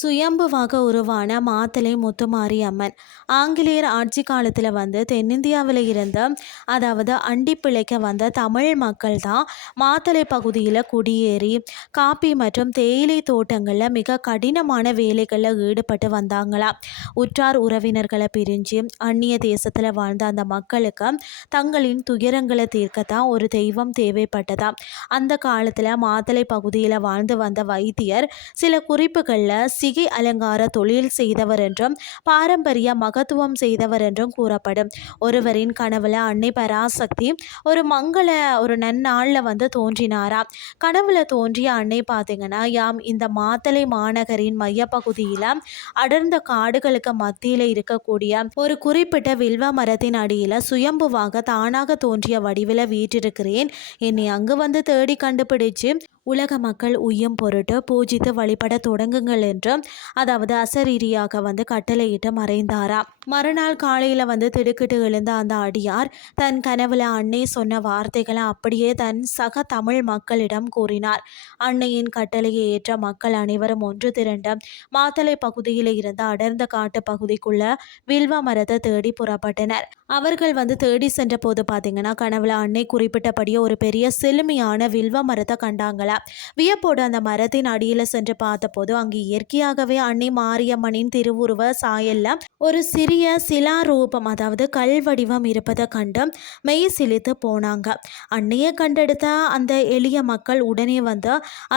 சுயம்புவாக உருவான மாத்தளை முத்துமாரி அம்மன் ஆங்கிலேயர் ஆட்சி காலத்தில் தென்னிந்தியாவில் இருந்து அண்டி பிழைக்க வந்த தமிழ் மக்கள் தான் மாத்தளை பகுதியில் குடியேறி காப்பி மற்றும் தேயிலை தோட்டங்களில் மிக கடினமான வேலைகளில் ஈடுபட்டு வந்தாங்களாம். உற்றார் உறவினர்களை பிரிஞ்சு அந்நிய தேசத்தில் வாழ்ந்த அந்த மக்களுக்கு தங்களின் துயரங்களை தீர்க்கத்தான் ஒரு தெய்வம் தேவைப்பட்டதாம். அந்த காலத்தில் மாத்தளை பகுதியில் வாழ்ந்து வந்த வைத்தியர் சில குறிப்புகளில் சிகை அலங்கார தொழில் செய்தவர் என்றும் பாரம்பரிய மகத்துவம் செய்தவர் என்றும் கூறப்படும். ஒருவரின் கனவுல அன்னை பராசக்தி ஒரு நன்னாளில் தோன்றினாராம். கனவுல தோன்றிய அன்னை பார்த்தீங்கன்னா, யாம் இந்த மாத்தளை மாநகரின் மையப்பகுதியில் அடர்ந்த காடுகளுக்கு மத்தியில் இருக்கக்கூடிய ஒரு குறிப்பிட்ட வில்வ மரத்தின் அடியில் சுயம்புவாக தானாக தோன்றிய வடிவில் வீற்றிருக்கிறேன். என்னை அங்கு தேடி கண்டுபிடிச்சு உலக மக்கள் உய்யும் பொருட்டு பூஜித்து வழிபட தொடங்குங்கள் என்று அசரீரியாக கட்டளையிட்டு மறைந்தாராம். மறுநாள் காலையில் திடுக்கிட்டு எழுந்த அந்த அடியார் தன் கனவுல அன்னை சொன்ன வார்த்தைகளை அப்படியே தன் சக தமிழ் மக்களிடம் கூறினார். அன்னையின் கட்டளையை ஏற்ற மக்கள் அனைவரும் ஒன்று திரண்டு மாத்தளை பகுதியில் இருந்த அடர்ந்த காட்டு பகுதிக்குள்ள வில்வ மரத்தை தேடி புறப்பட்டனர். அவர்கள் தேடி சென்ற போது பார்த்தீங்கன்னா, கனவுல அன்னை குறிப்பிட்டபடியே ஒரு பெரிய செழுமையான வில்வ மரத்தை கண்டாங்களா. வியப்போடு அந்த மரத்தின் அடியில் சென்று பார்த்தபோது அங்கு இயற்கையாகவே அன்னை மாரியம்மனின் திருவுருவ சாயல்ல ஒரு சிறிய சிலாரூபம் கல் வடிவம் இருப்பதை கண்டு மெய் சிலித்து போனாங்க. அன்னையை கண்டெடுத்த அந்த எளிய மக்கள் உடனே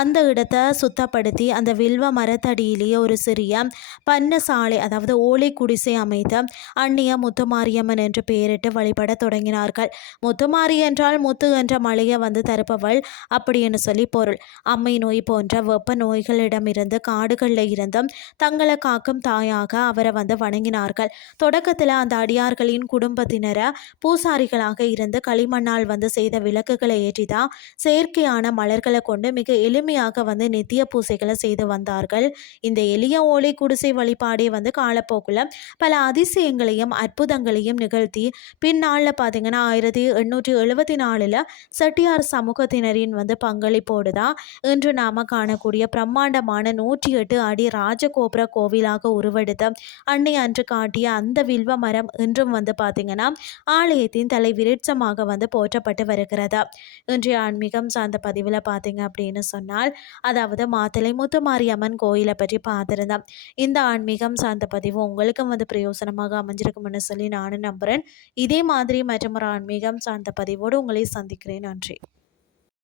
அந்த இடத்தை சுத்தப்படுத்தி அந்த வில்வ மரத்தடியிலேயே ஒரு சிறிய பன்னசாலை ஓலை குடிசை அமைத்து அன்னைய முத்துமாரியம்மன் என்று பெயரிட்டு வழிபட தொடங்கினார்கள். முத்துமாரி என்றால் முத்து என்ற மலையை தருப்பவள் அப்படின்னு சொல்லி பொருள். அம்மை நோய் போன்ற வெப்ப நோய்களிடமிருந்து காடுகளில் இருந்தும் தங்களை காக்கும் தாயாக அவரை வணங்கினார்கள். தொடக்கத்தில் அந்த அடியார்களின் குடும்பத்தினரை பூசாரிகளாக இருந்து களிமண்ணால் செய்த விளக்குகளை ஏற்றிதான் செயற்கையான மலர்களை கொண்டு மிக எளிமையாக நித்திய பூசைகளை செய்து வந்தார்கள். இந்த எளிய ஓலை குடிசை வழிபாடே காலப்போக்குள்ள பல அதிசயங்களையும் அற்புதங்களையும் நிகழ்த்தி பின்னாளில் பார்த்தீங்கன்னா 1874 செட்டியார் சமூகத்தினரின் பங்களிப்போடு தான் இன்று நாம காணக்கூடிய பிரம்மாண்டமான 108 அடி ராஜகோபுர கோவிலாக உருவெடுத்த அன்னை அன்று காட்டிய அந்த வில்வ மரம் இன்றும் பார்த்தீங்கன்னா ஆலயத்தின் தலை விருட்சமாக போற்றப்பட்டு வருகிறது. இன்றைய ஆன்மீகம் சார்ந்த பதிவில் பார்த்தீங்க அப்படின்னு சொன்னால் மாத்தளை முத்துமாரியம்மன் கோயிலை பற்றி பார்த்திருந்தோம். இந்த ஆன்மீகம் சார்ந்த பதிவு உங்களுக்கும் பிரயோசனமாக அமைஞ்சிருக்கும்னு சொல்லி நானும் நம்புகிறேன். இதே மாதிரி மற்றும் ஒரு ஆன்மீகம் சார்ந்த பதிவோடு உங்களை சந்திக்கிறேன். நன்றி.